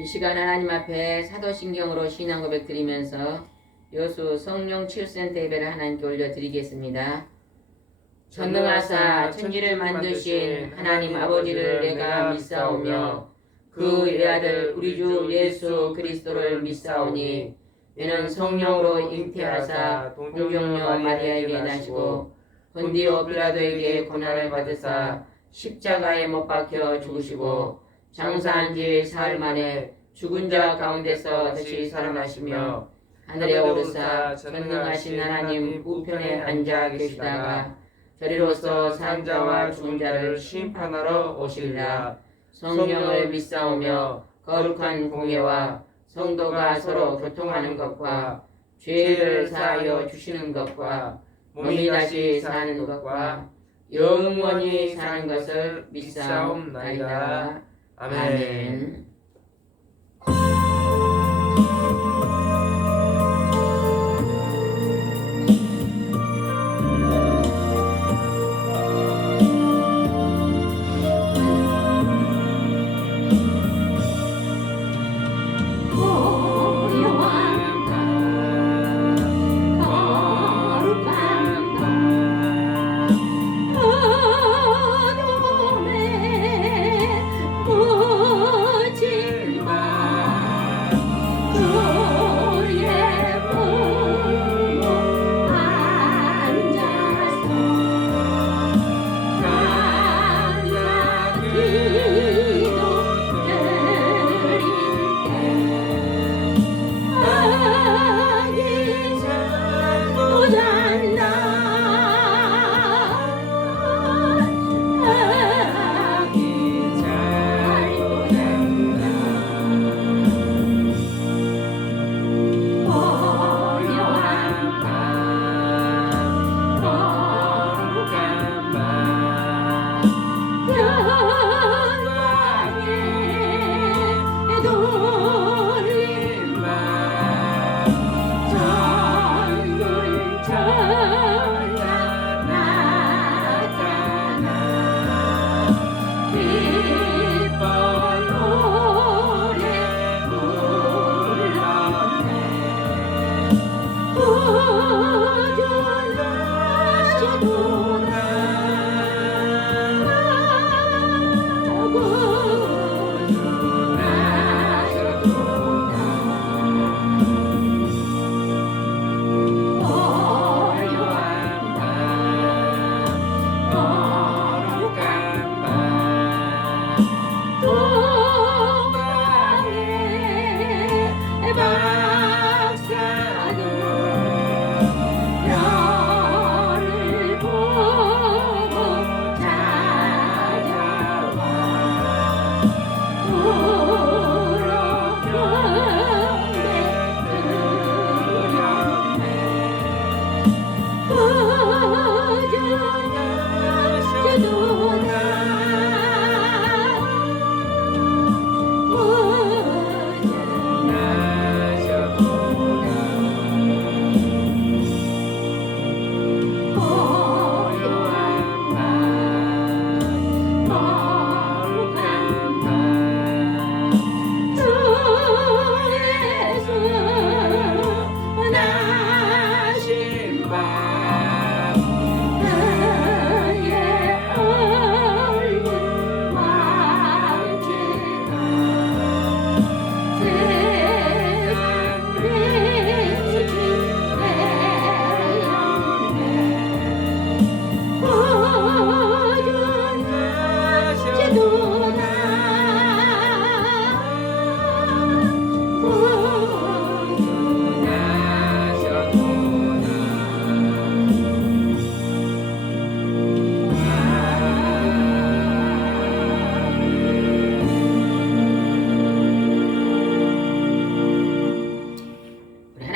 이 시간 하나님 앞에 사도신경으로 신앙 고백 드리면서 여수 성령 치유센터 예배를 하나님께 올려드리겠습니다. 전능하사 천지를 만드신 하나님 아버지를 내가 믿사오며 그 외아들 우리 주 예수 그리스도를 믿사오니 이는 성령으로 잉태하사 동정녀 마리아에게 나시고 본디오 빌라도에게 고난을 받으사 십자가에 못 박혀 죽으시고 장사한 지 사흘 만에 죽은 자 가운데서 다시 살아나시며 하늘에 오르사 전능하신 하나님 우편에 앉아 계시다가 저리로서 산 자와 죽은 자를 심판하러 오시리라. 성령을 믿사오며 거룩한 공예와 성도가 서로 교통하는 것과 죄를 사하여 주시는 것과 몸이 다시 사는 것과 영원히 사는 것을 믿사옵나이다. 아멘.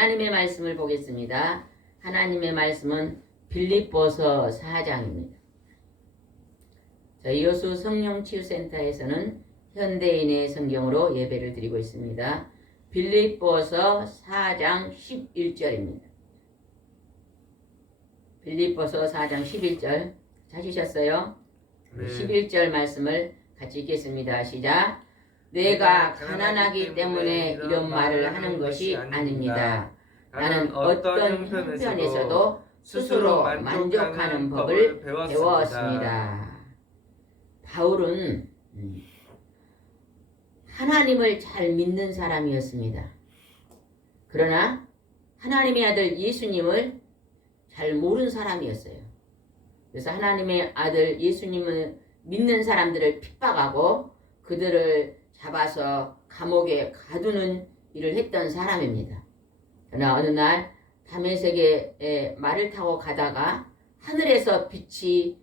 하나님의 말씀을 보겠습니다. 하나님의 말씀은 빌립보서 4장입니다. 저희 여수 성령치유센터에서는 현대인의 성경으로 예배를 드리고 있습니다. 빌립보서 4장 11절입니다. 빌립보서 4장 11절 찾으셨어요? 네. 11절 말씀을 같이 읽겠습니다. 시작. 내가 가난하기 때문에 이런 말을 하는 것이 아닙니다. 나는 어떤 형편에서도 스스로 만족하는 법을 배웠습니다. 바울은 하나님을 잘 믿는 사람이었습니다. 그러나 하나님의 아들 예수님을 잘 모르는 사람이었어요. 그래서 하나님의 아들 예수님을 믿는 사람들을 핍박하고 그들을 잡아서 감옥에 가두는 일을 했던 사람입니다. 그러나 어느 날 다메섹에 말을 타고 가다가 하늘에서 빛이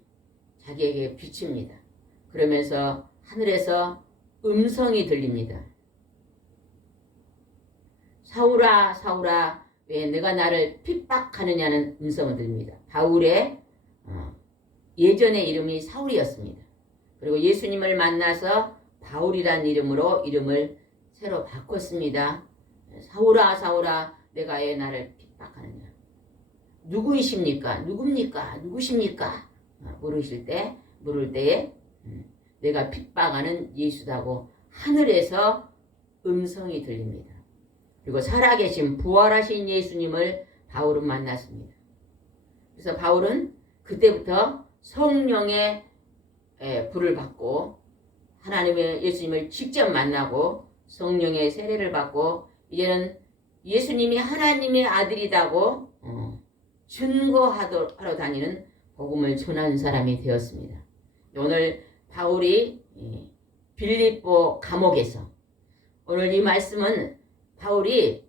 자기에게 비칩니다. 그러면서 하늘에서 음성이 들립니다. 사울아 사울아 왜 내가 나를 핍박하느냐는 음성을 들립니다. 바울의 예전의 이름이 사울이었습니다. 그리고 예수님을 만나서 바울이란 이름으로 이름을 새로 바꿨습니다. 사울아 사울아 내가 왜 나를 핍박하느냐. 누구이십니까? 누굽니까? 누구십니까? 물을 때에 내가 핍박하는 예수다고 하늘에서 음성이 들립니다. 그리고 살아계신 부활하신 예수님을 바울은 만났습니다. 그래서 바울은 그때부터 성령의 불을 받고 하나님의 예수님을 직접 만나고 성령의 세례를 받고 이제는 예수님이 하나님의 아들이라고 증거하러 다니는 복음을 전하는 사람이 되었습니다. 오늘 바울이 빌립보 감옥에서 오늘 이 말씀은 바울이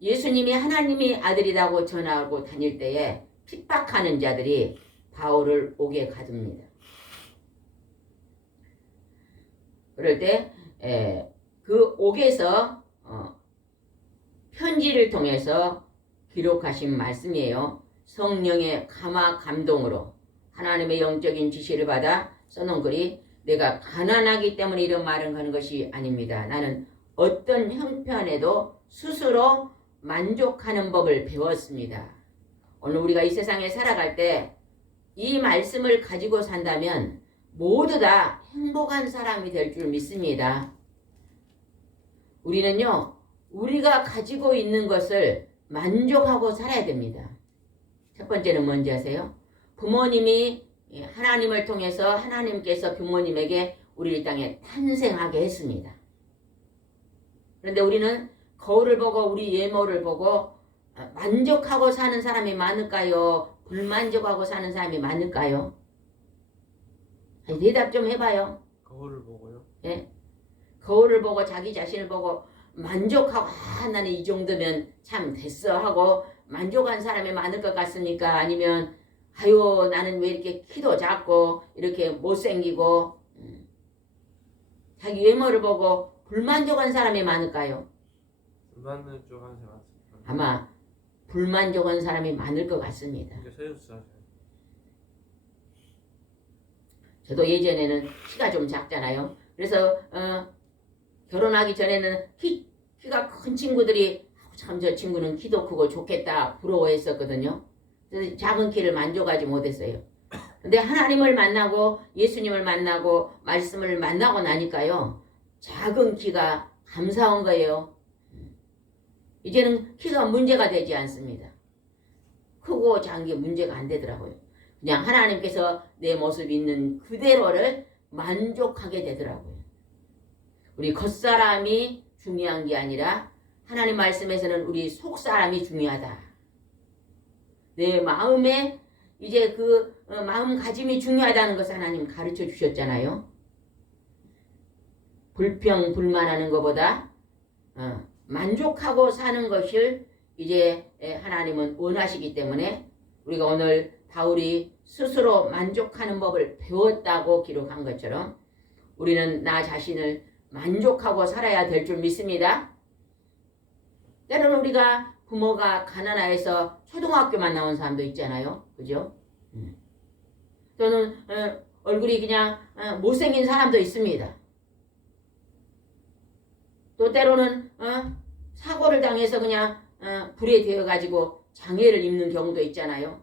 예수님이 하나님의 아들이라고 전하고 다닐 때에 핍박하는 자들이 바울을 옥에 가둡니다. 그럴 때 그 옥에서 편지를 통해서 기록하신 말씀이에요. 성령의 감화 감동으로 하나님의 영적인 지시를 받아 써놓은 글이 내가 가난하기 때문에 이런 말을 하는 것이 아닙니다. 나는 어떤 형편에도 스스로 만족하는 법을 배웠습니다. 오늘 우리가 이 세상에 살아갈 때 이 말씀을 가지고 산다면 모두 다 행복한 사람이 될 줄 믿습니다. 우리는요, 우리가 가지고 있는 것을 만족하고 살아야 됩니다. 첫 번째는 뭔지 아세요? 부모님이 하나님을 통해서 하나님께서 부모님에게 우리 이 땅에 탄생하게 했습니다. 그런데 우리는 거울을 보고 우리 외모를 보고 만족하고 사는 사람이 많을까요? 불만족하고 사는 사람이 많을까요? 아니, 대답 좀 해봐요. 거울을 보고요? 예? 거울을 보고 자기 자신을 보고 만족하고 나는 이 정도면 참 됐어 하고 만족한 사람이 많을 것 같습니까? 아니면 아유 나는 왜 이렇게 키도 작고 이렇게 못생기고 자기 외모를 보고 불만족한 사람이 많을까요? 불만족한 사람 많습니다. 아마 불만족한 사람이 많을 것 같습니다. 저도 예전에는 키가 좀 작잖아요. 그래서 결혼하기 전에는 키가 큰 친구들이 참 저 친구는 키도 크고 좋겠다 부러워했었거든요. 그래서 작은 키를 만족하지 못했어요. 근데 하나님을 만나고 예수님을 만나고 말씀을 만나고 나니까요. 작은 키가 감사한 거예요. 이제는 키가 문제가 되지 않습니다. 크고 작은 게 문제가 안 되더라고요. 그냥 하나님께서 내 모습 있는 그대로를 만족하게 되더라고요. 우리 겉사람이 중요한 게 아니라 하나님 말씀에서는 우리 속사람이 중요하다. 내 마음에 이제 그 마음가짐이 중요하다는 것을 하나님 가르쳐 주셨잖아요. 불평 불만하는 것보다 만족하고 사는 것을 이제 하나님은 원하시기 때문에 우리가 오늘 바울이 스스로 만족하는 법을 배웠다고 기록한 것처럼 우리는 나 자신을 만족하고 살아야 될 줄 믿습니다. 때로는 우리가 부모가 가난해서 초등학교만 나온 사람도 있잖아요. 그죠? 또는 얼굴이 그냥 못생긴 사람도 있습니다. 또 때로는 사고를 당해서 그냥 불에 되어가지고 장애를 입는 경우도 있잖아요.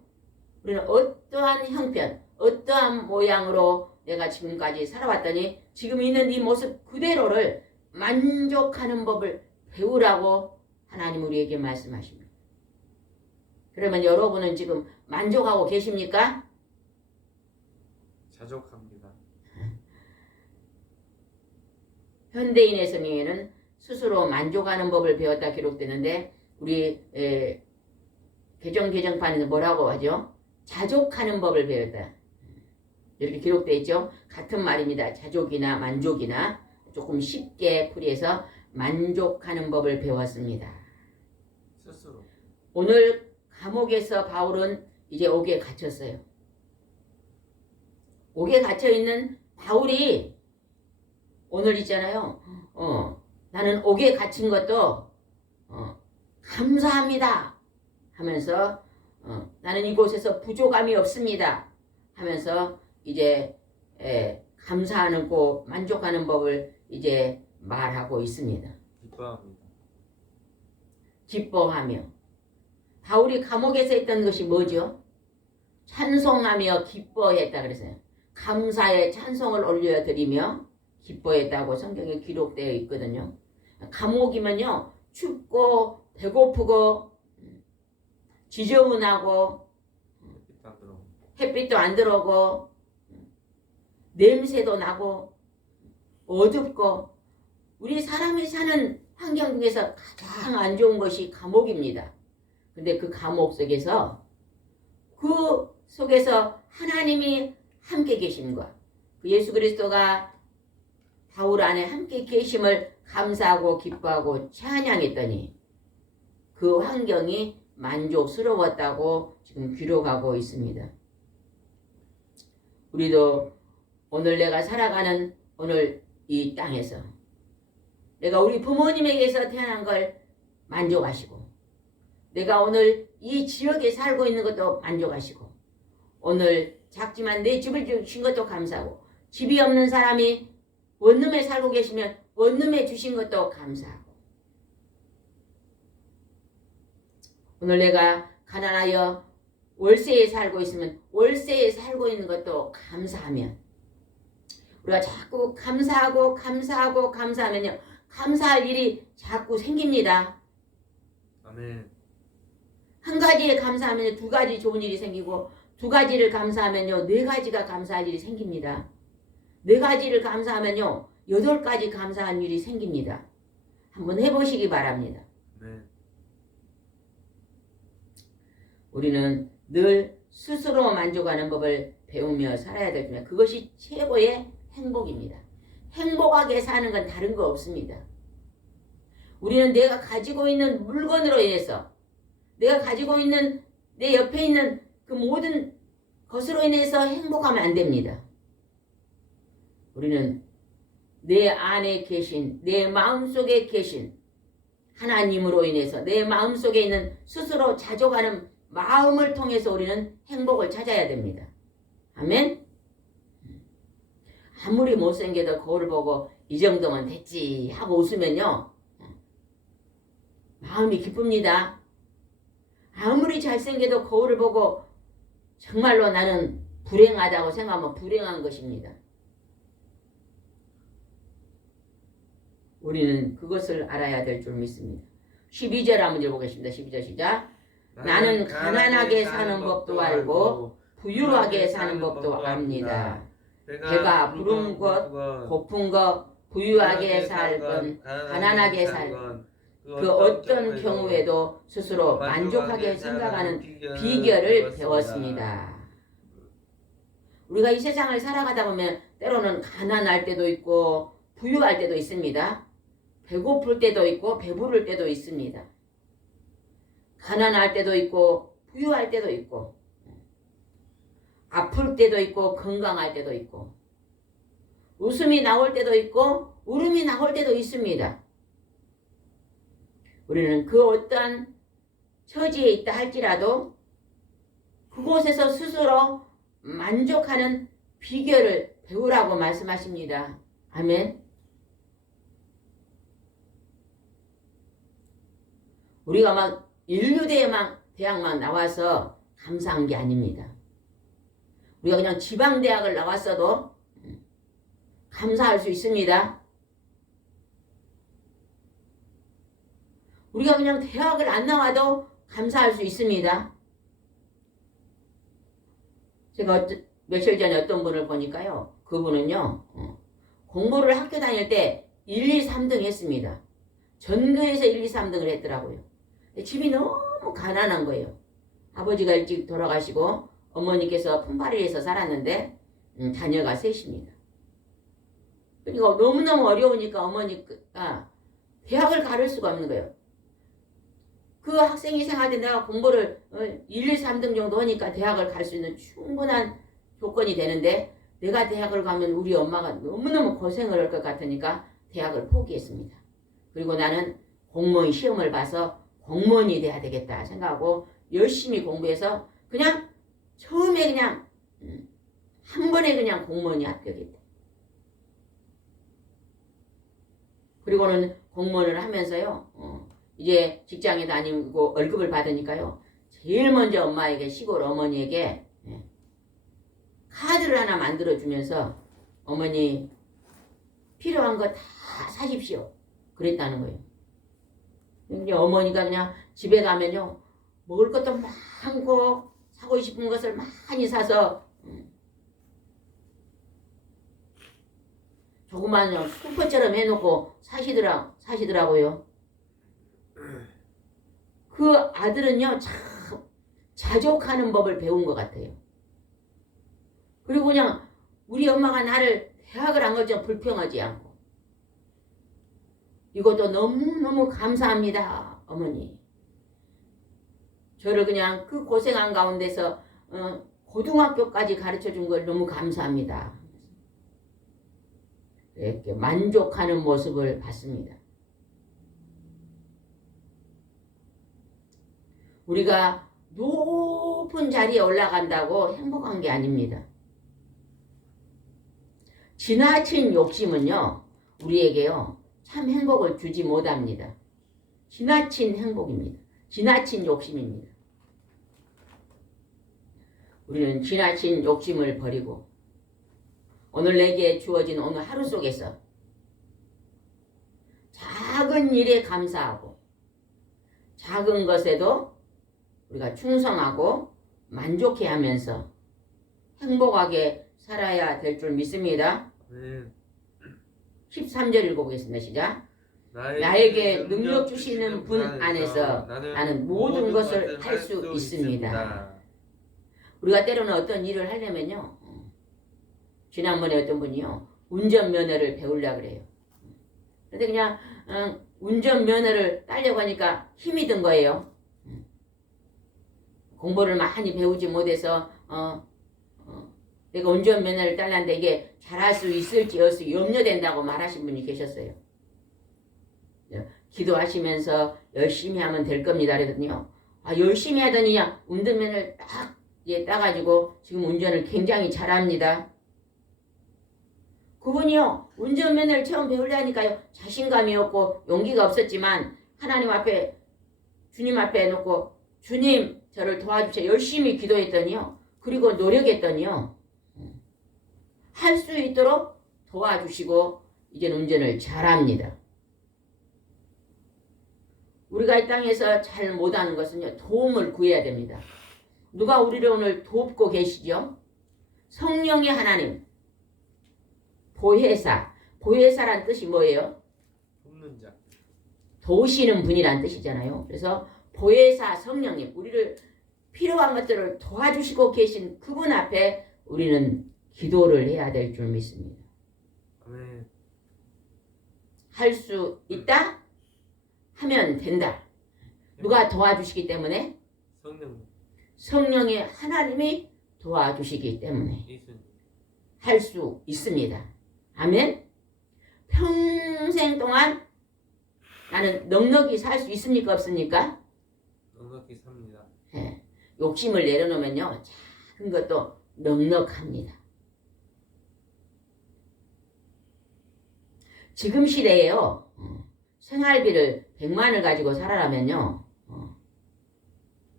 우리는 어떠한 형편, 어떠한 모양으로 내가 지금까지 살아왔더니 지금 있는 이 모습 그대로를 만족하는 법을 배우라고 하나님 우리에게 말씀하십니다. 그러면 여러분은 지금 만족하고 계십니까? 자족합니다. 현대인의 성경에는 스스로 만족하는 법을 배웠다 기록되는데 우리 개정판에서 뭐라고 하죠? 자족하는 법을 배웠다. 이렇게 기록되어 있죠. 같은 말입니다. 자족이나 만족이나 조금 쉽게 풀이해서 만족하는 법을 배웠습니다. 스스로. 오늘 감옥에서 바울은 이제 옥에 갇혔어요. 옥에 갇혀있는 바울이 오늘 있잖아요. 나는 옥에 갇힌 것도 감사합니다 하면서 나는 이곳에서 부족함이 없습니다 하면서 이제 감사하는 고 만족하는 법을 이제 말하고 있습니다. 기뻐합니다. 기뻐하며 바울이 감옥에서 했던 것이 뭐죠? 찬송하며 기뻐했다 그랬어요. 감사의 찬송을 올려드리며 기뻐했다고 성경에 기록되어 있거든요. 감옥이면요 춥고 배고프고 지저분하고 햇빛도 안 들어오고 냄새도 나고 어둡고 우리 사람이 사는 환경 중에서 가장 안 좋은 것이 감옥입니다. 근데 그 감옥 속에서 하나님이 함께 계심과 그 예수 그리스도가 바울 안에 함께 계심을 감사하고 기뻐하고 찬양했더니 그 환경이 만족스러웠다고 지금 기록하고 있습니다. 우리도 오늘 내가 살아가는 오늘 이 땅에서 내가 우리 부모님에게서 태어난 걸 만족하시고 내가 오늘 이 지역에 살고 있는 것도 만족하시고 오늘 작지만 내 집을 주신 것도 감사하고 집이 없는 사람이 원룸에 살고 계시면 원룸에 주신 것도 감사하고 오늘 내가 가난하여 월세에 살고 있으면 월세에 살고 있는 것도 감사하면 우리가 자꾸 감사하면요 감사할 일이 자꾸 생깁니다. 아멘. 한 가지에 감사하면 두 가지 좋은 일이 생기고 두 가지를 감사하면요 네 가지가 감사할 일이 생깁니다. 네 가지를 감사하면요 8가지 감사한 일이 생깁니다. 한번 해보시기 바랍니다. 네. 우리는 늘 스스로 만족하는 법을 배우며 살아야 되지만 그것이 최고의 행복입니다. 행복하게 사는 건 다른 거 없습니다. 우리는 내가 가지고 있는 물건으로 인해서 내가 가지고 있는 내 옆에 있는 그 모든 것으로 인해서 행복하면 안 됩니다. 우리는 내 안에 계신 내 마음속에 계신 하나님으로 인해서 내 마음속에 있는 스스로 자족하는 마음을 통해서 우리는 행복을 찾아야 됩니다. 아멘? 아무리 못생겨도 거울 보고 이 정도면 됐지 하고 웃으면요 마음이 기쁩니다. 아무리 잘생겨도 거울을 보고 정말로 나는 불행하다고 생각하면 불행한 것입니다. 우리는 그것을 알아야 될 줄 믿습니다. 12절 한번 읽어보겠습니다. 12절 시작. 나는 가난하게 사는 법도 알고 부유하게 사는 법도 압니다. 배가 부른 것, 고픈 것, 부유하게 살 건, 가난하게 살 건, 그 어떤 경우에도 스스로 만족하게 생각하는 비결을 배웠습니다. 우리가 이 세상을 살아가다 보면 때로는 가난할 때도 있고 부유할 때도 있습니다. 배고플 때도 있고 배부를 때도 있습니다. 가난할 때도 있고 부유할 때도 있고 아플 때도 있고 건강할 때도 있고 웃음이 나올 때도 있고 울음이 나올 때도 있습니다. 우리는 그 어떠한 처지에 있다 할지라도 그곳에서 스스로 만족하는 비결을 배우라고 말씀하십니다. 아멘. 우리가 막 인류대학만 나와서 감사한 게 아닙니다. 우리가 그냥 지방대학을 나왔어도 감사할 수 있습니다. 우리가 그냥 대학을 안 나와도 감사할 수 있습니다. 제가 며칠 전에 어떤 분을 보니까요. 그분은요. 공부를 학교 다닐 때 1, 2, 3등 했습니다. 전교에서 1, 2, 3등을 했더라고요. 집이 너무 가난한 거예요. 아버지가 일찍 돌아가시고 어머니께서 품바리에서 살았는데 자녀가 셋입니다. 그러니까 너무너무 어려우니까 어머니가 대학을 가를 수가 없는 거예요. 그 학생이 생각할 때 내가 공부를 1, 2, 3등 정도 하니까 대학을 갈 수 있는 충분한 조건이 되는데 내가 대학을 가면 우리 엄마가 너무너무 고생을 할 것 같으니까 대학을 포기했습니다. 그리고 나는 공무원 시험을 봐서 공무원이 돼야 되겠다 생각하고 열심히 공부해서 그냥 처음에 그냥 한 번에 그냥 공무원이 합격했다. 그리고는 공무원을 하면서요. 이제 직장에 다니고 월급을 받으니까요. 제일 먼저 엄마에게 시골 어머니에게 카드를 하나 만들어주면서 어머니 필요한 거 다 사십시오. 그랬다는 거예요. 근데 어머니가 그냥 집에 가면요. 먹을 것도 많고 사고 싶은 것을 많이 사서 조그만 쿠퍼처럼 해놓고 사시더라고요. 그 아들은요. 참 자족하는 법을 배운 것 같아요. 그리고 그냥 우리 엄마가 나를 대학을 안 가서 불평하지 않고 이것도 너무너무 감사합니다. 어머니. 저를 그냥 그 고생한 가운데서 고등학교까지 가르쳐준 걸 너무 감사합니다. 이렇게 만족하는 모습을 봤습니다. 우리가 높은 자리에 올라간다고 행복한 게 아닙니다. 지나친 욕심은요. 우리에게요. 참 행복을 주지 못합니다. 지나친 행복입니다. 지나친 욕심입니다. 우리는 지나친 욕심을 버리고 오늘 내게 주어진 오늘 하루 속에서 작은 일에 감사하고 작은 것에도 우리가 충성하고 만족해하면서 행복하게 살아야 될 줄 믿습니다. 13절 읽어보겠습니다. 시작. 나에게 능력 주시는 분 안에서 나는 모든 것을 할 수 있습니다. 우리가 때로는 어떤 일을 하려면요. 지난번에 어떤 분이요. 운전면허를 배우려고 그래요. 근데 그냥 운전면허를 따려고 하니까 힘이 든 거예요. 공부를 많이 배우지 못해서 내가 운전면허를 딸랐는데 이게 잘할 수 있을지 없을지 염려된다고 말하신 분이 계셨어요. 기도하시면서 열심히 하면 될 겁니다. 그랬더니요. 열심히 하더니 그냥 운전면허를 딱 따가지고 지금 운전을 굉장히 잘합니다. 그분이요. 운전면허를 처음 배우려니까요. 자신감이 없고 용기가 없었지만 하나님 앞에 주님 앞에 놓고 주님 저를 도와주세요. 열심히 기도했더니요. 그리고 노력했더니요. 할 수 있도록 도와주시고 이제는 운전을 잘합니다. 우리가 이 땅에서 잘 못하는 것은요. 도움을 구해야 됩니다. 누가 우리를 오늘 돕고 계시죠? 성령의 하나님. 보혜사. 보혜사란 뜻이 뭐예요? 돕는 자. 도우시는 분이란 뜻이잖아요. 그래서 보혜사 성령님. 우리를 필요한 것들을 도와주시고 계신 그분 앞에 우리는 기도를 해야 될 줄 믿습니다. 아멘. 할 수 있다? 하면 된다. 누가 도와주시기 때문에? 성령의 하나님이 도와주시기 때문에 할 수 있습니다. 아멘. 평생 동안 나는 넉넉히 살 수 있습니까? 없습니까? 넉넉히 삽니다. 네. 욕심을 내려놓으면요. 작은 것도 넉넉합니다. 지금 시대에요. 생활비를 100만을 가지고 살아라면요.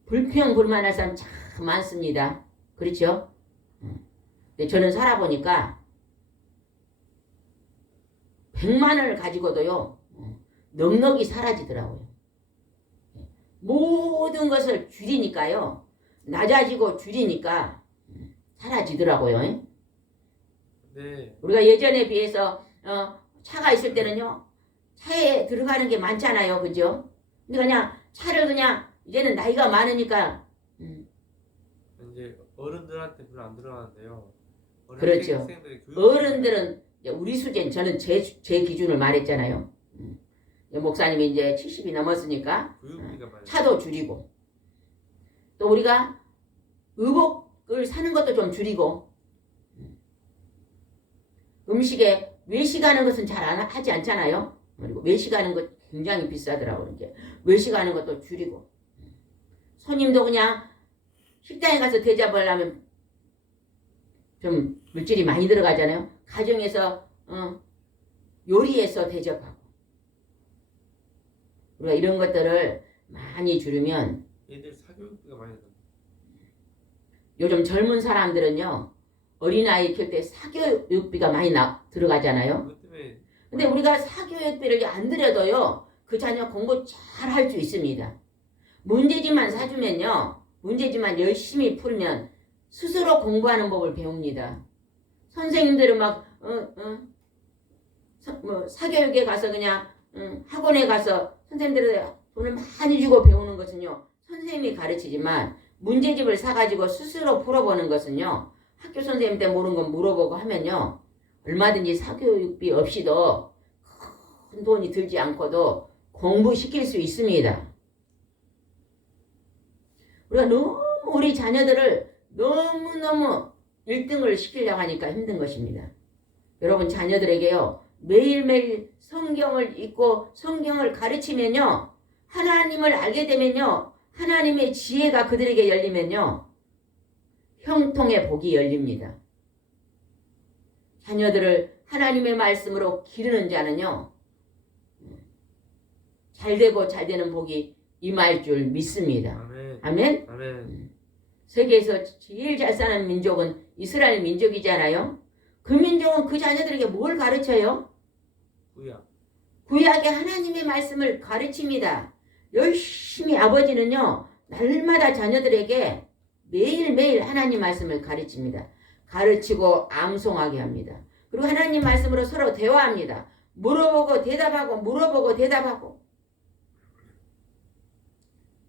불평불만할 사람 참 많습니다. 그렇죠? 근데 저는 살아보니까 100만 원을 가지고도요 넉넉이 사라지더라고요. 모든 것을 줄이니까요 낮아지고 줄이니까 사라지더라고요. 네. 우리가 예전에 비해서 차가 있을 때는요 차에 들어가는 게 많잖아요, 그죠? 근데 그냥 차를 그냥 이제는 나이가 많으니까 이제 어른들한테 별로 안 들어가는데요. 그렇죠. 학생들의 어른들은 이제 우리 수준 저는 제 기준을 말했잖아요. 목사님이 이제 70이 넘었으니까 교육비가 많이 차도 줄이고 또 우리가 의복을 사는 것도 좀 줄이고 음식에 외식하는 것은 잘 안 하지 않잖아요. 그리고 외식하는 것 굉장히 비싸더라고요. 이제 외식하는 것도 줄이고 손님도 그냥 식당에 가서 대접하려면 좀 물질이 많이 들어가잖아요. 가정에서 요리해서 대접하고 우리가 이런 것들을 많이 줄이면 얘들 사교육비가 많이 들어. 요즘 젊은 사람들은요 어린아이 키울 때 사교육비가 많이 들어가잖아요. 그것 때문에 근데 우리가 사교육비를 안 들여도요 그 자녀 공부 잘 할 수 있습니다. 문제집만 사주면요 문제집만 열심히 풀면 스스로 공부하는 법을 배웁니다. 선생님들은 막 사교육에 가서 그냥 학원에 가서 선생님들은 돈을 많이 주고 배우는 것은요 선생님이 가르치지만 문제집을 사가지고 스스로 풀어보는 것은요 학교 선생님한테 모르는 건 물어보고 하면요 얼마든지 사교육비 없이도 큰 돈이 들지 않고도 공부시킬 수 있습니다. 우리가 너무 우리 자녀들을 너무너무 1등을 시키려고 하니까 힘든 것입니다. 여러분 자녀들에게요 매일매일 성경을 읽고 성경을 가르치면요 하나님을 알게 되면요 하나님의 지혜가 그들에게 열리면요 형통의 복이 열립니다. 자녀들을 하나님의 말씀으로 기르는 자는요 잘되고 잘되는 복이 임할 줄 믿습니다. 아멘. 아멘. 아멘. 세계에서 제일 잘 사는 민족은 이스라엘 민족이잖아요. 그 민족은 그 자녀들에게 뭘 가르쳐요? 구약. 구약의 하나님의 말씀을 가르칩니다. 열심히 아버지는요 날마다 자녀들에게 매일매일 하나님 말씀을 가르칩니다. 가르치고 암송하게 합니다. 그리고 하나님 말씀으로 서로 대화합니다. 물어보고 대답하고 물어보고 대답하고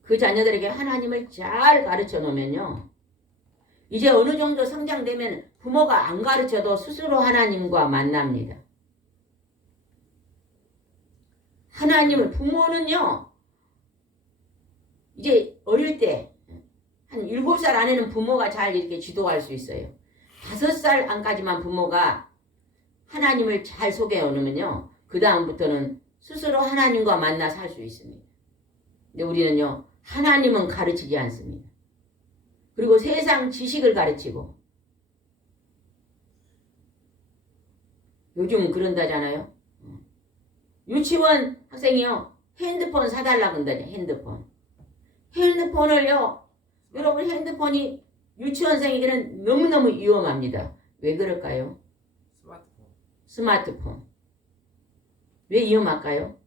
그 자녀들에게 하나님을 잘 가르쳐 놓으면요 이제 어느 정도 성장되면 부모가 안 가르쳐도 스스로 하나님과 만납니다. 하나님을 부모는요 이제 어릴 때 한 7살 안에는 부모가 잘 이렇게 지도할 수 있어요. 5살 안까지만 부모가 하나님을 잘 소개해 놓으면요 그 다음부터는 스스로 하나님과 만나 살 수 있습니다. 근데 우리는요 하나님은 가르치지 않습니다. 그리고 세상 지식을 가르치고 요즘은 그런다잖아요. 유치원 학생이요 핸드폰 사달라 그런다죠. 핸드폰을요 여러분 핸드폰이 유치원생에게는 너무너무 위험합니다. 왜 그럴까요? 스마트폰. 왜 위험할까요?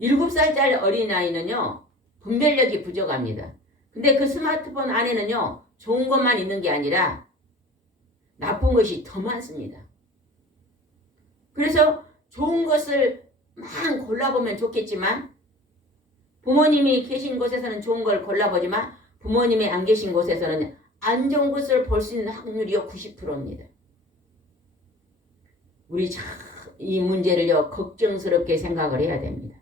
7살짜리 어린아이는요 분별력이 부족합니다. 근데 그 스마트폰 안에는요 좋은 것만 있는 게 아니라 나쁜 것이 더 많습니다. 그래서 좋은 것을 막 골라보면 좋겠지만 부모님이 계신 곳에서는 좋은 걸 골라보지만 부모님이 안 계신 곳에서는 안 좋은 것을 볼 수 있는 확률이요 90%입니다. 우리 참 이 문제를요 걱정스럽게 생각을 해야 됩니다.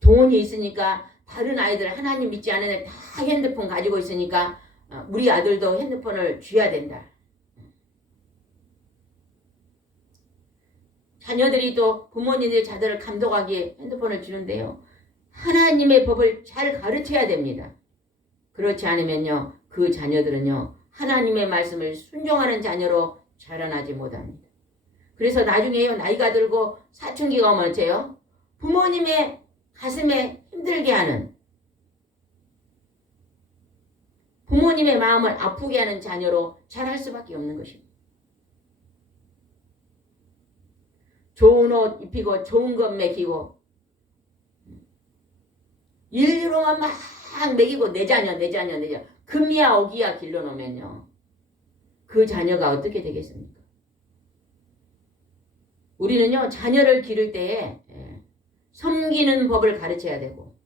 돈이 있으니까 다른 아이들 하나님 믿지 않은 애 다 핸드폰 가지고 있으니까 우리 아들도 핸드폰을 줘야 된다. 자녀들이 또 부모님의 자들을 감독하기에 핸드폰을 주는데요. 하나님의 법을 잘 가르쳐야 됩니다. 그렇지 않으면요. 그 자녀들은요. 하나님의 말씀을 순종하는 자녀로 자라나지 못합니다. 그래서 나중에요. 나이가 들고 사춘기가 오면 어째요? 부모님의 가슴에 힘들게 하는 부모님의 마음을 아프게 하는 자녀로 자랄 수밖에 없는 것입니다. 좋은 옷 입히고 좋은 것 먹이고 일로만 막 먹이고 내 자녀 금이야 오기야 길러놓으면요. 그 자녀가 어떻게 되겠습니까? 우리는요 자녀를 기를 때에 섬기는 법을 가르쳐야 되고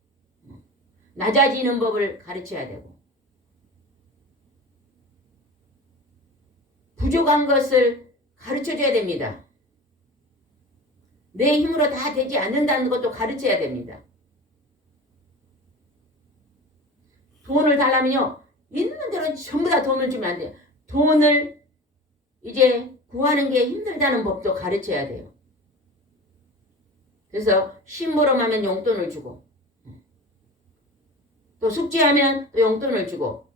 낮아지는 법을 가르쳐야 되고 부족한 것을 가르쳐줘야 됩니다. 내 힘으로 다 되지 않는다는 것도 가르쳐야 됩니다. 돈을 달라면요 있는 대로 전부 다 돈을 주면 안 돼요. 돈을 이제 구하는 게 힘들다는 법도 가르쳐야 돼요. 그래서 심부름하면 용돈을 주고 또 숙제하면 또 용돈을 주고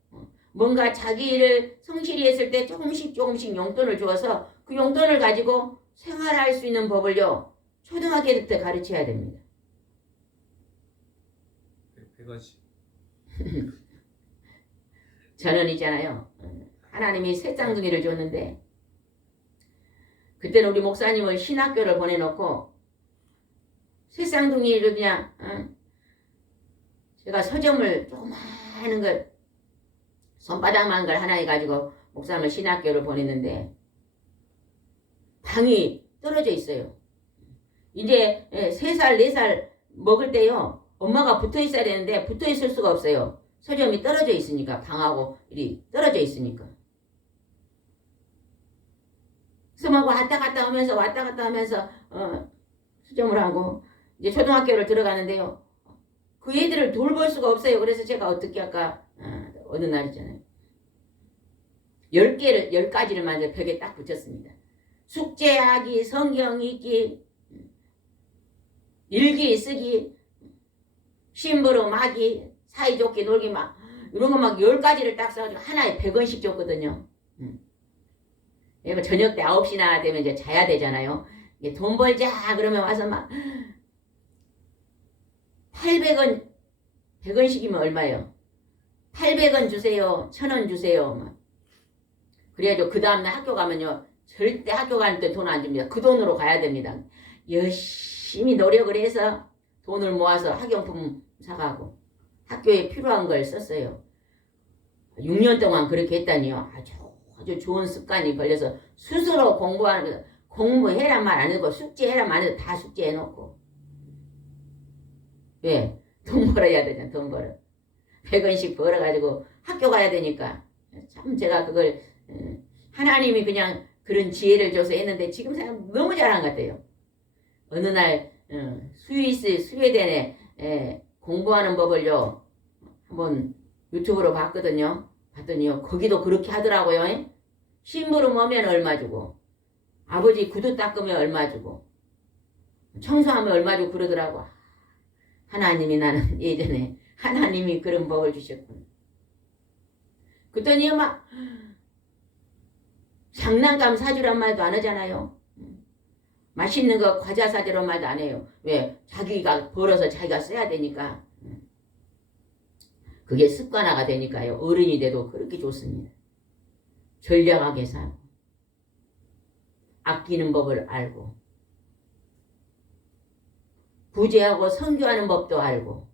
뭔가 자기 일을 성실히 했을 때 조금씩 용돈을 주어서 그 용돈을 가지고 생활할 수 있는 법을요 초등학교 때부터 가르쳐야 됩니다. 100원씩. 저는 있잖아요. 하나님이 새 쌍둥이를 줬는데 그때는 우리 목사님을 신학교를 보내놓고 새 쌍둥이를 그냥 제가 서점을 조그마한 걸 손바닥만 걸 하나 해가지고 목사님을 신학교를 보냈는데 방이 떨어져 있어요. 이제 3살 4살 먹을 때요 엄마가 붙어 있어야 되는데 붙어 있을 수가 없어요. 서점이 떨어져 있으니까 방하고 이리 떨어져 있으니까. 그래서 막 왔다 갔다 하면서 수점을 하고 이제 초등학교를 들어가는데요. 그 애들을 돌볼 수가 없어요. 그래서 제가 어떻게 할까 어느 날 있잖아요. 10가지를 만들어 벽에 딱 붙였습니다. 숙제하기, 성경 읽기, 일기 쓰기, 심부름 하기, 사이좋게 놀기 막 이런 거 막 10가지를 딱 써가지고 하나에 100원씩 줬거든요. 이거 저녁 때 9시나 되면 이제 자야 되잖아요. 이게 돈 벌자 그러면 와서 막 800원 100원씩이면 얼마예요? 800원 주세요. 1000원 주세요. 막. 그래가지고 그 다음날 학교 가면요. 절대 학교 가는 때 돈 안 줍니다. 그 돈으로 가야 됩니다. 열심히 노력을 해서 돈을 모아서 학용품 사가고 학교에 필요한 걸 썼어요. 6년 동안 그렇게 했다니요. 아주 좋은 습관이 걸려서 스스로 공부하는 거 공부해란 말 안 하고 숙제해란 말 안 해도 다 숙제해놓고 왜? 돈 벌어야 되잖아. 돈 벌어. 100원씩 벌어가지고 학교 가야 되니까 참 제가 그걸 하나님이 그냥 그런 지혜를 줘서 했는데 지금 생각 너무 잘한 것 같아요. 어느 날 스웨덴에 공부하는 법을요 한번 유튜브로 봤거든요. 봤더니요 거기도 그렇게 하더라고요. 심부름 오면 얼마 주고 아버지 구두 닦으면 얼마 주고 청소하면 얼마 주고 그러더라고. 하나님이 나는 예전에 하나님이 그런 법을 주셨군. 그랬더니 막 장난감 사주란 말도 안 하잖아요. 맛있는 거 과자 사주란 말도 안 해요. 왜? 자기가 벌어서 자기가 써야 되니까. 그게 습관화가 되니까요. 어른이 돼도 그렇게 좋습니다. 전략하게 살고 아끼는 법을 알고 구제하고 선교하는 법도 알고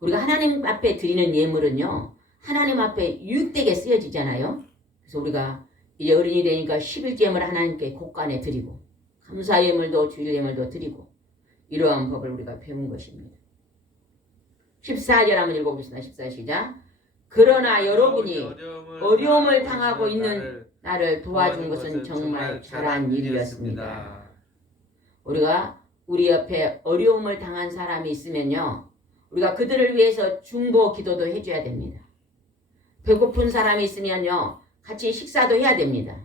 우리가 하나님 앞에 드리는 예물은요. 하나님 앞에 유익되게 쓰여지잖아요. 그래서 우리가 이제 어른이 되니까 11제물 하나님께 곳간에 드리고 감사 예물도 주일 예물도 드리고 이러한 법을 우리가 배운 것입니다. 14절 한번 읽어보겠습니다. 14 시작. 그러나 여러분이 어려움을 당하고 있는 나를 도와준 것은 정말 잘한 일이었습니다. 우리가 우리 옆에 어려움을 당한 사람이 있으면요. 우리가 그들을 위해서 중보 기도도 해줘야 됩니다. 배고픈 사람이 있으면요. 같이 식사도 해야 됩니다.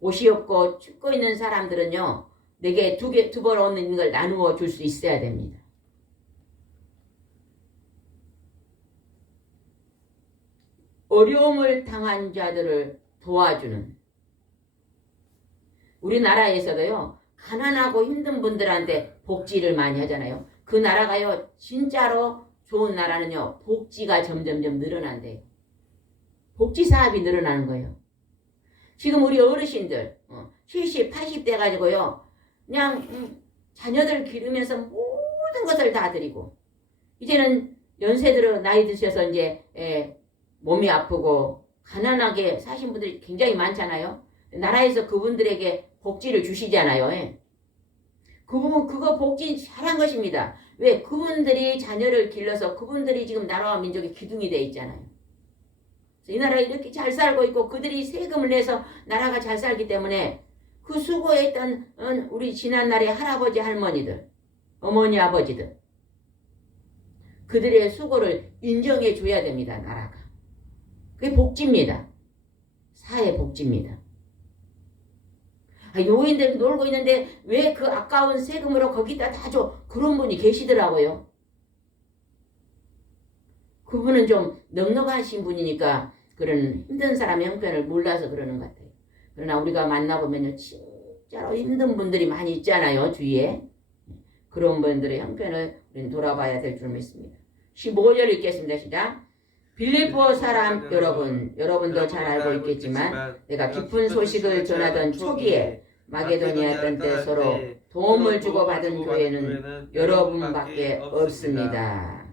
옷이 없고 춥고 있는 사람들은요. 내게 두 벌 얻는 걸 나누어 줄 수 있어야 됩니다. 어려움을 당한 자들을 도와주는 우리나라에서도요. 가난하고 힘든 분들한테 복지를 많이 하잖아요. 그 나라가요. 진짜로 좋은 나라는요. 복지가 점점점 늘어난대요. 복지 사업이 늘어나는 거예요. 지금 우리 어르신들 70, 80대 가지고요. 그냥 자녀들 기르면서 모든 것을 다 드리고 이제는 연세 들어 나이 드셔서 이제 몸이 아프고 가난하게 사신 분들이 굉장히 많잖아요. 나라에서 그분들에게 복지를 주시잖아요. 그거 복지 잘한 것입니다. 왜? 그분들이 자녀를 길러서 그분들이 지금 나라와 민족의 기둥이 돼 있잖아요. 이 나라가 이렇게 잘 살고 있고 그들이 세금을 내서 나라가 잘 살기 때문에 그 수고했던 우리 지난날의 할아버지 할머니들, 어머니 아버지들 그들의 수고를 인정해 줘야 됩니다. 나라가. 그게 복지입니다. 사회 복지입니다. 노인들 놀고 있는데 왜 그 아까운 세금으로 거기다 다 줘? 그런 분이 계시더라고요. 그분은 좀 넉넉하신 분이니까 그런 힘든 사람의 형편을 몰라서 그러는 것 같아요. 그러나 우리가 만나보면요. 진짜로 힘든 분들이 많이 있잖아요. 주위에. 그런 분들의 형편을 우리는 돌아봐야 될 줄 믿습니다. 15절 읽겠습니다. 시작. 빌립보 사람 여러분도 잘 알고 있겠지만 내가 기쁜 소식을 전하던 초기에 마게도니아 던 때 서로 도움을 주고받은 교회는 여러분밖에 없습니다.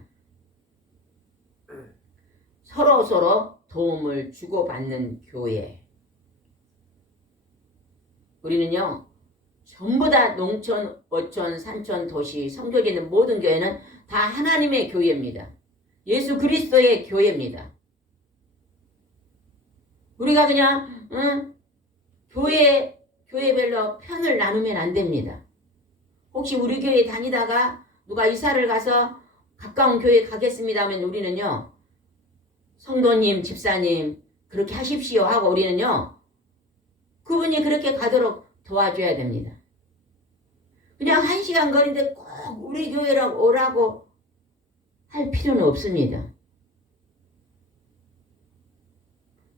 서로 도움을 주고받는 교회. 우리는요. 전부 다 농촌, 어촌, 산촌, 도시, 성벽에 있는 모든 교회는 다 하나님의 교회입니다. 예수 그리스도의 교회입니다. 우리가 그냥 교회별로 편을 나누면 안 됩니다. 혹시 우리 교회 다니다가 누가 이사를 가서 가까운 교회 가겠습니다 하면 우리는요. 성도님, 집사님 그렇게 하십시오 하고 우리는요. 그분이 그렇게 가도록 도와줘야 됩니다. 그냥 1시간 거리인데 꼭 우리 교회라고 오라고 할 필요는 없습니다.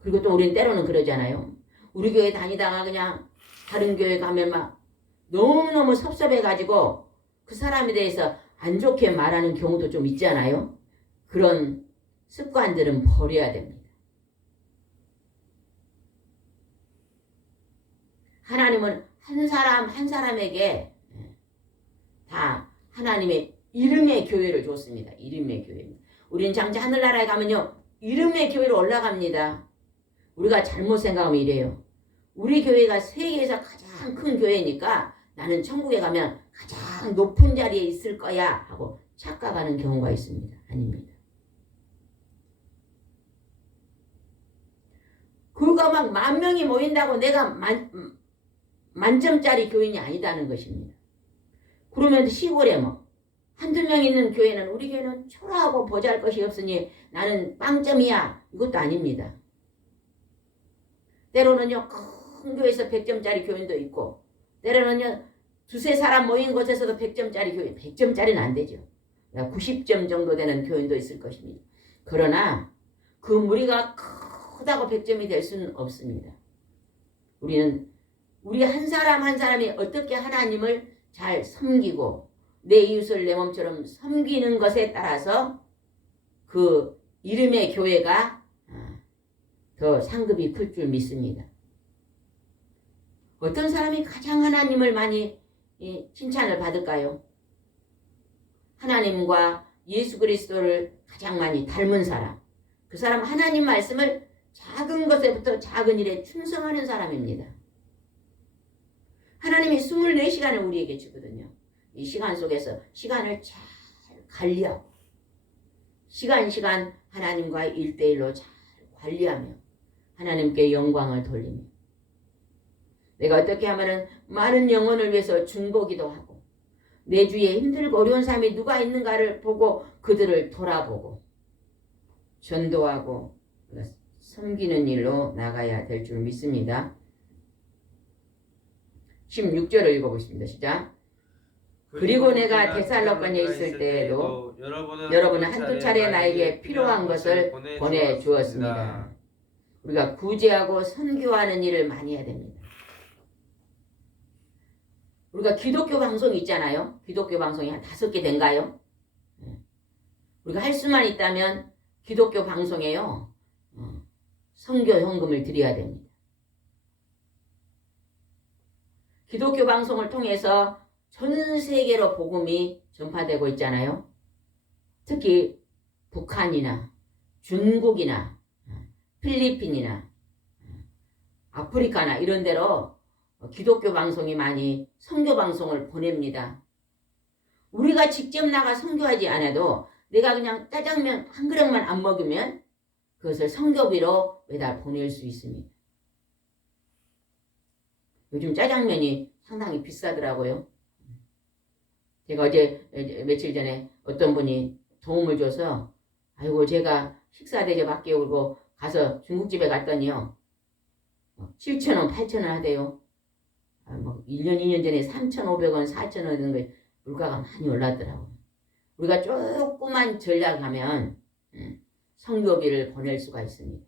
그리고 또 우리는 때로는 그러잖아요. 우리 교회 다니다가 그냥 다른 교회 가면 막 너무너무 섭섭해가지고 그 사람에 대해서 안 좋게 말하는 경우도 좀 있잖아요. 그런 습관들은 버려야 됩니다. 하나님은 한 사람 한 사람에게 다 하나님의 이름의 교회를 줬습니다. 이름의 교회입니다. 우리는 장차 하늘나라에 가면요. 이름의 교회로 올라갑니다. 우리가 잘못 생각하면 이래요. 우리 교회가 세계에서 가장 큰 교회니까 나는 천국에 가면 가장 높은 자리에 있을 거야 하고 착각하는 경우가 있습니다. 아닙니다. 그거 막 10,000명이 모인다고 내가 만점짜리 교인이 아니다는 것입니다. 그러면 시골에 한두 명 있는 교회는 우리 교회는 초라하고 보잘것이 없으니 나는 빵점이야. 이것도 아닙니다. 때로는요. 큰 교회에서 100점짜리 교인도 있고 때로는요. 두세 사람 모인 곳에서도 100점짜리 교인 100점짜리는 안 되죠. 90점 정도 되는 교인도 있을 것입니다. 그러나 그 무리가 크다고 100점이 될 수는 없습니다. 우리는 우리 한 사람 한 사람이 어떻게 하나님을 잘 섬기고 내 이웃을 내 몸처럼 섬기는 것에 따라서 그 이름의 교회가 더 상급이 클 줄 믿습니다. 어떤 사람이 가장 하나님을 많이 칭찬을 받을까요? 하나님과 예수 그리스도를 가장 많이 닮은 사람. 그 사람 하나님 말씀을 작은 것에부터 작은 일에 충성하는 사람입니다. 하나님이 24시간을 우리에게 주거든요. 이 시간 속에서 시간을 잘 관리하고 시간 하나님과 1대1로 잘 관리하며 하나님께 영광을 돌리며 내가 어떻게 하면 많은 영혼을 위해서 중보기도 하고 내 주위에 힘들고 어려운 사람이 누가 있는가를 보고 그들을 돌아보고 전도하고 섬기는 일로 나가야 될 줄 믿습니다. 16절을 읽어보겠습니다. 시작. 그리고 내가 데살로니가에 있을 때에도 여러분은 한두 차례 나에게 필요한 것을 보내주었습니다. 우리가 구제하고 선교하는 일을 많이 해야 됩니다. 우리가 기독교 방송이 있잖아요. 기독교 방송이 한 5개 된가요? 우리가 할 수만 있다면 기독교 방송에요. 선교 헌금을 드려야 됩니다. 기독교 방송을 통해서 전 세계로 복음이 전파되고 있잖아요. 특히 북한이나 중국이나 필리핀이나 아프리카나 이런 데로 기독교 방송이 많이 선교 방송을 보냅니다. 우리가 직접 나가 선교하지 않아도 내가 그냥 짜장면 한 그릇만 안 먹으면 그것을 선교비로 매달 보낼 수 있습니다. 요즘 짜장면이 상당히 비싸더라고요. 제가 어제 며칠 전에 어떤 분이 도움을 줘서 아이고 제가 식사 대접 아끼고 가서 중국집에 갔더니요 7,000원, 8,000원 하대요. 뭐 1년, 2년 전에 3,500원, 4,000원 이런 거 물가가 많이 올랐더라고요. 우리가 조금만 전략하면 선교비를 보낼 수가 있습니다.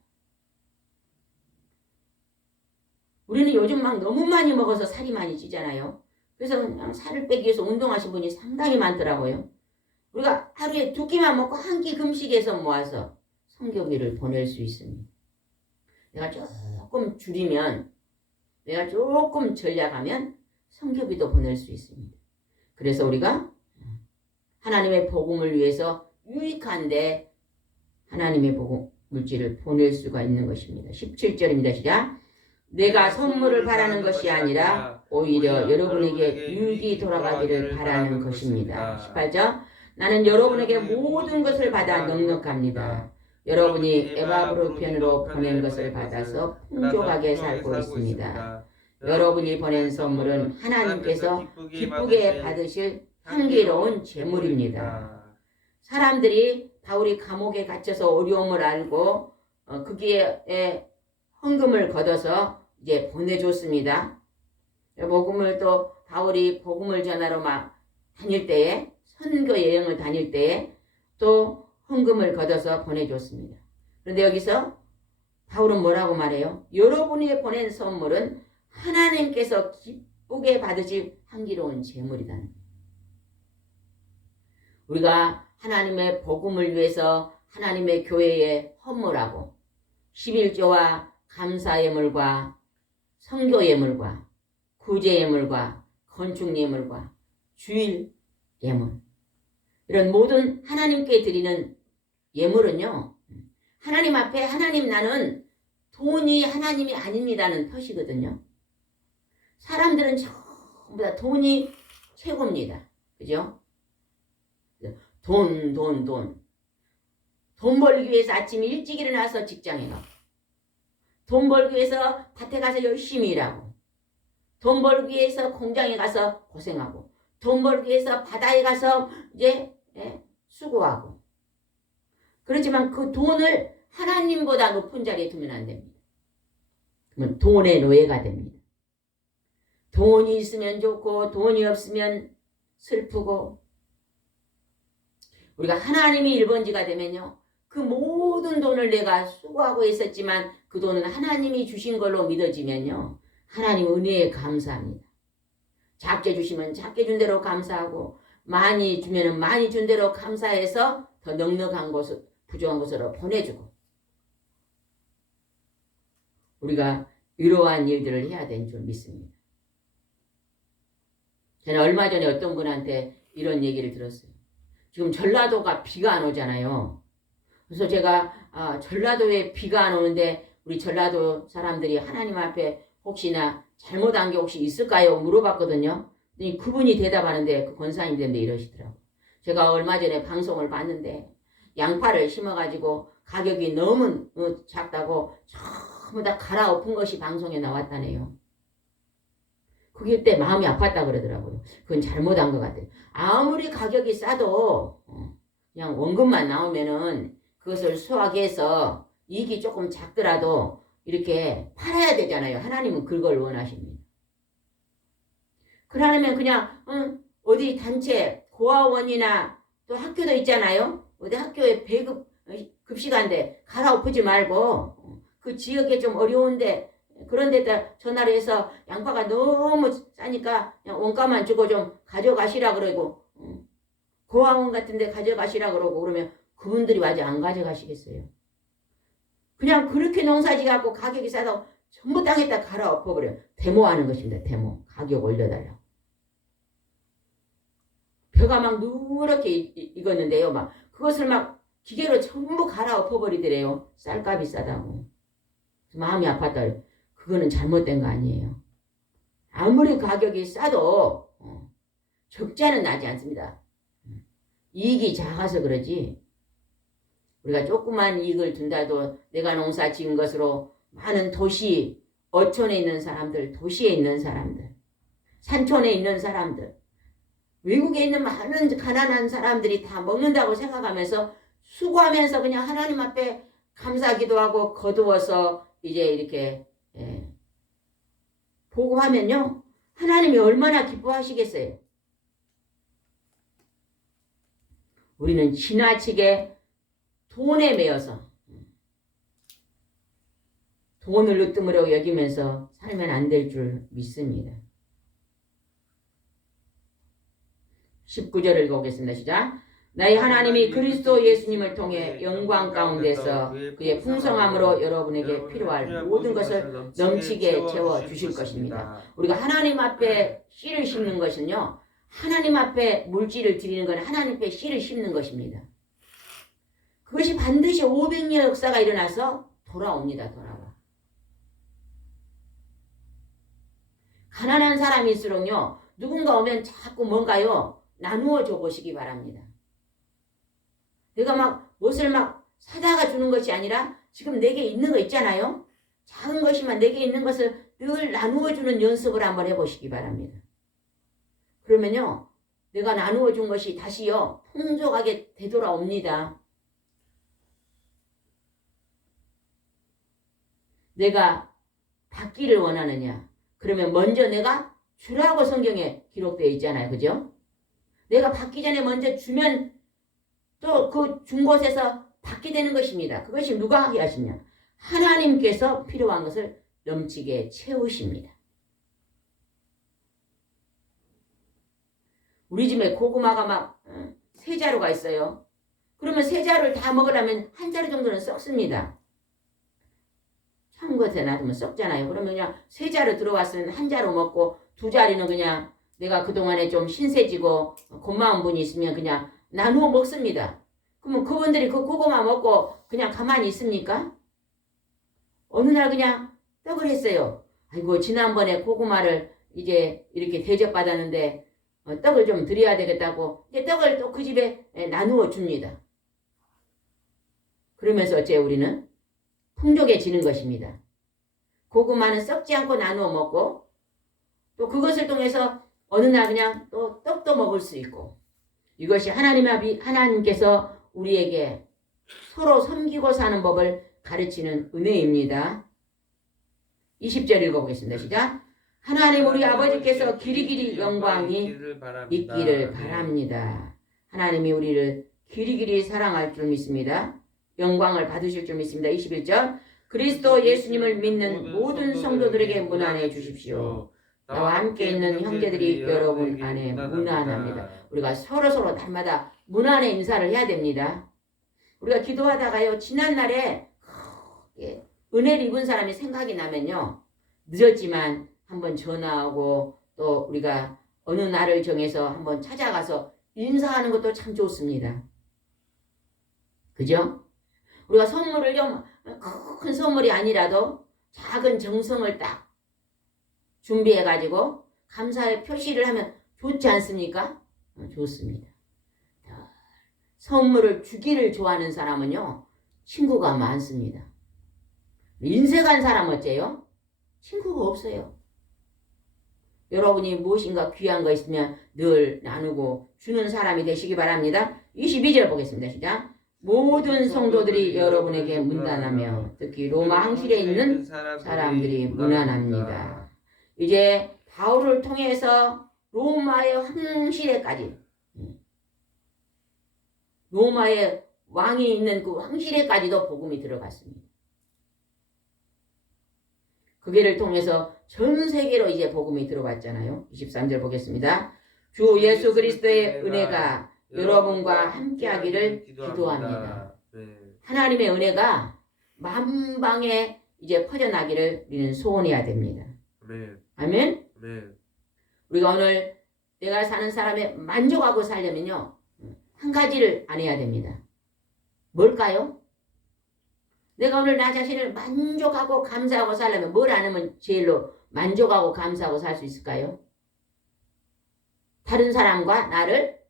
우리는 요즘 막 너무 많이 먹어서 살이 많이 찌잖아요. 그래서 그냥 살을 빼기 위해서 운동하신 분이 상당히 많더라고요. 우리가 하루에 2끼만 먹고 한 끼 금식해서 모아서 선교비를 보낼 수 있습니다. 내가 조금 줄이면, 내가 조금 전략하면 선교비도 보낼 수 있습니다. 그래서 우리가 하나님의 복음을 위해서 유익한데 하나님의 복음 물질을 보낼 수가 있는 것입니다. 17절입니다. 시작. 내가 선물을 바라는 것이 아니라 오히려 여러분에게 유익이 돌아가기를 바라는 것입니다. 18절. 나는 여러분에게 모든 것을 받아 넉넉합니다. 여러분이 에바브로 보낸 것을 받아서 풍족하게 살고 있습니다. 여러분이 보낸 선물은 하나님께서 기쁘게 받으실 향기로운 제물입니다. 사람들이 바울이 감옥에 갇혀서 어려움을 알고 거기에 헌금을 걷어서 이제 보내줬습니다. 복음을 또 바울이 복음을 전하러 막 다닐 때에 선교 여행을 다닐 때에 또 헌금을 걷어서 보내줬습니다. 그런데 여기서 바울은 뭐라고 말해요? 여러분이 보낸 선물은 하나님께서 기쁘게 받으실 향기로운 제물이다. 우리가 하나님의 복음을 위해서 하나님의 교회에 헌물하고 11조와 감사 예물과 선교 예물과 구제 예물과 건축 예물과 주일 예물 이런 모든 하나님께 드리는 예물은요 하나님 앞에 하나님 나는 돈이 하나님이 아닙니다는 뜻이거든요. 사람들은 전부 다 돈이 최고입니다. 그죠? 돈 벌기 위해서 아침에 일찍 일어나서 직장에 가고 돈 벌기 위해서 밭에 가서 열심히 일하고 돈 벌기 위해서 공장에 가서 고생하고 돈 벌기 위해서 바다에 가서 이제 수고하고 그렇지만 그 돈을 하나님보다 높은 자리에 두면 안 됩니다. 그러면 돈의 노예가 됩니다. 돈이 있으면 좋고 돈이 없으면 슬프고 우리가 하나님이 1번지가 되면요. 그 모든 돈을 내가 수고하고 있었지만 그 돈은 하나님이 주신 걸로 믿어지면요. 하나님 은혜에 감사합니다. 작게 주시면 작게 준 대로 감사하고 많이 주면 많이 준 대로 감사해서 더 넉넉한 곳, 부족한 곳으로 보내주고 우리가 이러한 일들을 해야 되는 줄 믿습니다. 저는 얼마 전에 어떤 분한테 이런 얘기를 들었어요. 지금 전라도가 비가 안 오잖아요. 그래서 제가 전라도에 비가 안 오는데 우리 전라도 사람들이 하나님 앞에 혹시나 잘못한 게 혹시 있을까요? 물어봤거든요. 그분이 대답하는데 그 권사님인데 이러시더라고요. 제가 얼마 전에 방송을 봤는데 양파를 심어가지고 가격이 너무 작다고 전부 다 갈아엎은 것이 방송에 나왔다네요. 그게 때 마음이 아팠다 그러더라고요. 그건 잘못한 것 같아요. 아무리 가격이 싸도 그냥 원금만 나오면은 그것을 수확해서 이익이 조금 작더라도 이렇게 팔아야 되잖아요. 하나님은 그걸 원하십니다. 그러면 그냥 어디 단체 고아원이나 또 학교도 있잖아요. 어디 학교에 배급 급식한데 갈아엎지 말고 그 지역에 좀 어려운데 그런 데다 전화를 해서 양파가 너무 싸니까 그냥 원가만 주고 좀 가져가시라 그러고 고아원 같은 데 가져가시라 그러고 그러면 그분들이 와서 안 가져가시겠어요. 그냥 그렇게 농사지 갖고 가격이 싸서 전부 땅에다 갈아엎어버려요. 데모하는 것입니다. 데모. 가격 올려달라고. 벼가 막 누렇게 익었는데요. 막 그것을 막 기계로 전부 갈아엎어버리더래요. 쌀값이 싸다고. 마음이 아팠다. 그거는 잘못된 거 아니에요. 아무리 가격이 싸도 적자는 나지 않습니다. 이익이 작아서 그러지. 우리가 조그만 이익을 둔다도 내가 농사 지은 것으로 많은 도시, 어촌에 있는 사람들, 도시에 있는 사람들, 산촌에 있는 사람들, 외국에 있는 많은 가난한 사람들이 다 먹는다고 생각하면서 수고하면서 그냥 하나님 앞에 감사기도하고 거두어서 이제 이렇게 보고하면요. 하나님이 얼마나 기뻐하시겠어요. 우리는 지나치게 돈에 매여서 돈을 으뜸으로 여기면서 살면 안 될 줄 믿습니다. 19절을 읽어보겠습니다. 시작. 나의 하나님이 그리스도 예수님을 통해 영광 가운데서 그의 풍성함으로 여러분에게 필요할 모든 것을 넘치게 채워주실 것입니다. 우리가 하나님 앞에 씨를 심는 것은요. 하나님 앞에 물질을 드리는 건 하나님 앞에 씨를 심는 것입니다. 그것이 반드시 500년 역사가 일어나서 돌아옵니다. 돌아와. 가난한 사람일수록요. 누군가 오면 자꾸 뭔가요. 나누어 줘 보시기 바랍니다. 내가 막 무엇을 막 사다가 주는 것이 아니라 지금 내게 있는 거 있잖아요. 작은 것이면 내게 있는 것을 늘 나누어 주는 연습을 한번 해보시기 바랍니다. 그러면요. 내가 나누어 준 것이 다시요. 풍족하게 되돌아옵니다. 내가 받기를 원하느냐. 그러면 먼저 내가 주라고 성경에 기록되어 있잖아요. 그죠? 내가 받기 전에 먼저 주면 또 그 준 곳에서 받게 되는 것입니다. 그것이 누가 하게 하시냐? 하나님께서 필요한 것을 넘치게 채우십니다. 우리 집에 고구마가 막 세 자루가 있어요. 그러면 세 자루를 다 먹으려면 한 자루 정도는 썩습니다. 찬 것에 놔두면 썩잖아요. 그러면 그냥 세 자루 들어왔으면 한 자루 먹고 두 자리는 그냥 내가 그동안에 좀 신세지고 고마운 분이 있으면 그냥 나누어 먹습니다. 그러면 그분들이 그 고구마 먹고 그냥 가만히 있습니까? 어느 날 그냥 떡을 했어요. 아이고 지난번에 고구마를 이제 이렇게 대접받았는데 떡을 좀 드려야 되겠다고 이제 떡을 또 그 집에 나누어 줍니다. 그러면서 어째 우리는 풍족해지는 것입니다. 고구마는 썩지 않고 나누어 먹고 또 그것을 통해서 어느 날 그냥 또 떡도 먹을 수 있고 이것이 하나님께서 우리에게 서로 섬기고 사는 법을 가르치는 은혜입니다. 20절 읽어보겠습니다. 시작. 하나님 우리 아버지께서 길이길이 영광이 있기를 바랍니다. 하나님이 우리를 길이길이 사랑할 줄 믿습니다. 영광을 받으실 줄 믿습니다. 21절 그리스도 예수님을 믿는 모든 성도들에게 문안해 주십시오. 나와 함께 있는 형제들이 여러분 안에 문안합니다. 우리가 서로서로 날마다 문안의 인사를 해야 됩니다. 우리가 기도하다가요. 지난날에 은혜를 입은 사람이 생각이 나면요. 늦었지만 한번 전화하고 또 우리가 어느 날을 정해서 한번 찾아가서 인사하는 것도 참 좋습니다. 그죠? 우리가 선물을 좀 큰 선물이 아니라도 작은 정성을 딱 준비해가지고 감사의 표시를 하면 좋지 않습니까? 좋습니다. 선물을 주기를 좋아하는 사람은요. 친구가 많습니다. 인색한 사람 어째요? 친구가 없어요. 여러분이 무엇인가 귀한 거 있으면 늘 나누고 주는 사람이 되시기 바랍니다. 22절 보겠습니다. 시작. 모든 성도들이 여러분에게 문안하며 특히 로마 항실에 있는 사람들이 문안합니다. 이제 바울을 통해서 로마의 황실에까지 로마의 왕이 있는 그 황실에까지도 복음이 들어갔습니다. 그 길을 통해서 전 세계로 이제 복음이 들어왔잖아요. 23절 보겠습니다. 주 예수 그리스도의 은혜가 여러분과 함께하기를 기도합니다. 하나님의 은혜가 만방에 이제 퍼져나기를 우리는 소원해야 됩니다. 아멘. 아멘. 아멘. 우리가 오늘 내가 사는 사람에 만족하고 살려면요, 한 가지를 안 해야 됩니다. 뭘까요? 내가 오늘 나 자신을 만족하고 감사하고 살려면 뭘 안 하면 제일로 만족하고 감사하고 살 수 있을까요? 다른 사람과 나를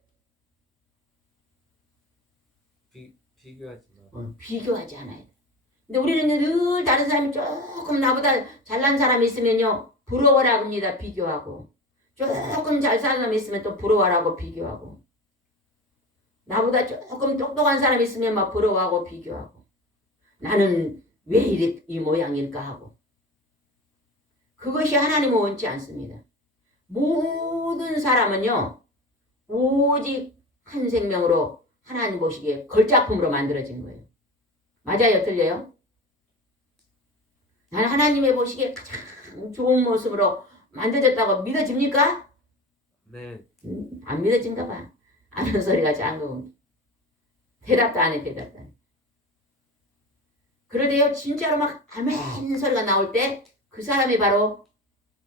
비교하지 마. 비교하지 않아야 돼. 근데 우리는 늘 다른 사람이 조금 나보다 잘난 사람이 있으면요, 부러워라 합니다. 비교하고. 조금 잘 사는 사람이 있으면 또 부러워라고 비교하고. 나보다 조금 똑똑한 사람이 있으면 막 부러워하고 비교하고. 나는 왜 이 모양일까 하고. 그것이 하나님은 원치 않습니다. 모든 사람은요, 오직 한 생명으로 하나님 보시기에 걸작품으로 만들어진 거예요. 맞아요? 틀려요? 나는 하나님의 보시기에 가장 좋은 모습으로 만들어졌다고 믿어집니까? 네. 안 믿어진가 봐. 아는 소리가 작은. 대답도 안 해, 대답도 안 해. 그러대요. 진짜로 막 아멘 소리가 나올 때 그 사람이 바로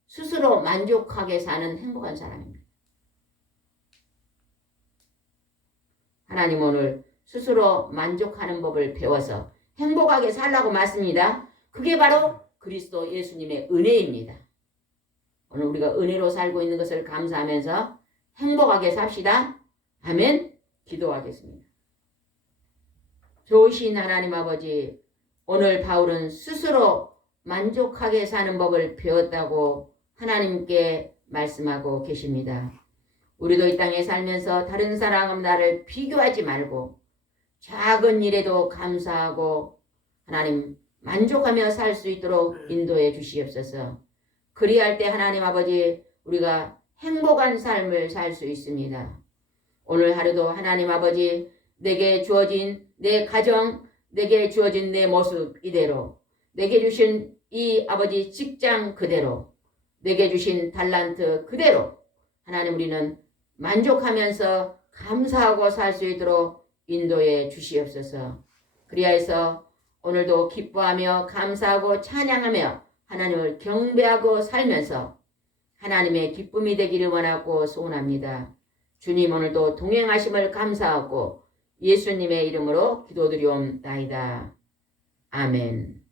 스스로 만족하게 사는 행복한 사람입니다. 하나님 오늘 스스로 만족하는 법을 배워서 행복하게 살라고 말씀입니다. 그게 바로 그리스도 예수님의 은혜입니다. 오늘 우리가 은혜로 살고 있는 것을 감사하면서 행복하게 삽시다. 아멘. 기도하겠습니다. 좋으신 하나님 아버지, 오늘 바울은 스스로 만족하게 사는 법을 배웠다고 하나님께 말씀하고 계십니다. 우리도 이 땅에 살면서 다른 사람과 나를 비교하지 말고 작은 일에도 감사하고 하나님 만족하며 살 수 있도록 인도해 주시옵소서. 그리할 때 하나님 아버지, 우리가 행복한 삶을 살 수 있습니다. 오늘 하루도 하나님 아버지, 내게 주어진 내 가정, 내게 주어진 내 모습 이대로, 내게 주신 이 아버지 직장 그대로, 내게 주신 달란트 그대로 하나님 우리는 만족하면서 감사하고 살 수 있도록 인도해 주시옵소서. 그리하여서 오늘도 기뻐하며 감사하고 찬양하며 하나님을 경배하고 살면서 하나님의 기쁨이 되기를 원하고 소원합니다. 주님 오늘도 동행하심을 감사하고 예수님의 이름으로 기도드리옵나이다. 아멘.